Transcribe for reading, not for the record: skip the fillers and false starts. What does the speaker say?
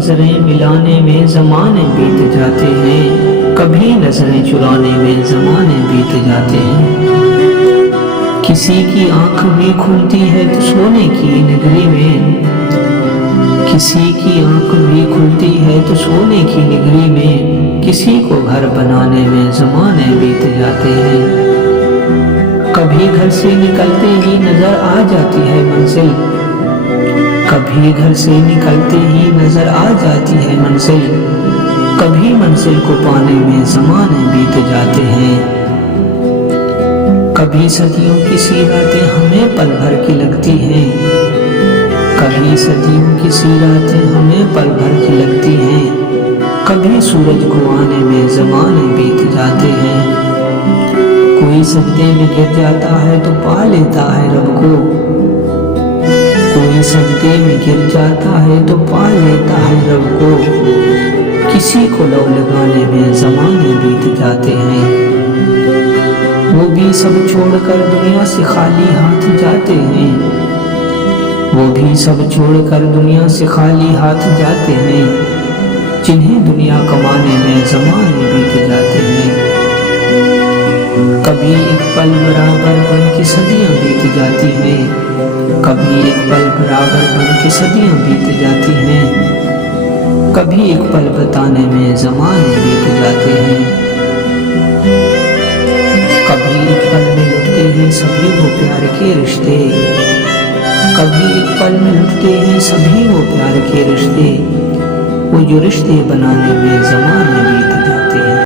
नजरें मिलाने में ज़माने बीत जाते हैं, कभी नजरें चुराने में ज़माने बीत जाते हैं। किसी की आंख भी खुलती है तो सोने की नगरी में, किसी की आंख भी खुलती है तो सोने की नगरी में, किसी को घर बनाने में ज़माने बीत जाते हैं। कभी घर से निकलते ही नजर आ जाती है मंजिल, कभी घर से निकलते ही नजर आ जाती है मंजिल, कभी मंजिल को पाने में ज़माने बीत जाते हैं। कभी सदियों की सी रातें हमें पल भर की लगती हैं, कभी सदियों की सी रातें हमें पल भर की लगती हैं, कभी सूरज को आने में ज़माने बीत जाते हैं। कोई सजदे में गिर जाता है तो पा लेता है रब को, कोई सजदे में गिर जाता है तो पा लेता है रब को, किसी को लव लगाने में ज़माने बीत जाते हैं। वो भी सब छोड़कर दुनिया से खाली हाथ जाते हैं, वो भी सब छोड़कर दुनिया से खाली हाथ जाते हैं, जिन्हें दुनिया कमाने में ज़माने बीत जाते हैं। कभी एक पल बराबर बन के सदियां बीत जाती हैं, कभी एक पल बराबर बन के सदियां बीत जाती हैं, कभी एक पल बताने में ज़माने बीत जाते हैं। कभी एक पल में लुटते हैं सभी वो प्यार के रिश्ते, कभी एक पल में लुटते हैं सभी वो प्यार के रिश्ते, वो जो रिश्ते बनाने में ज़माने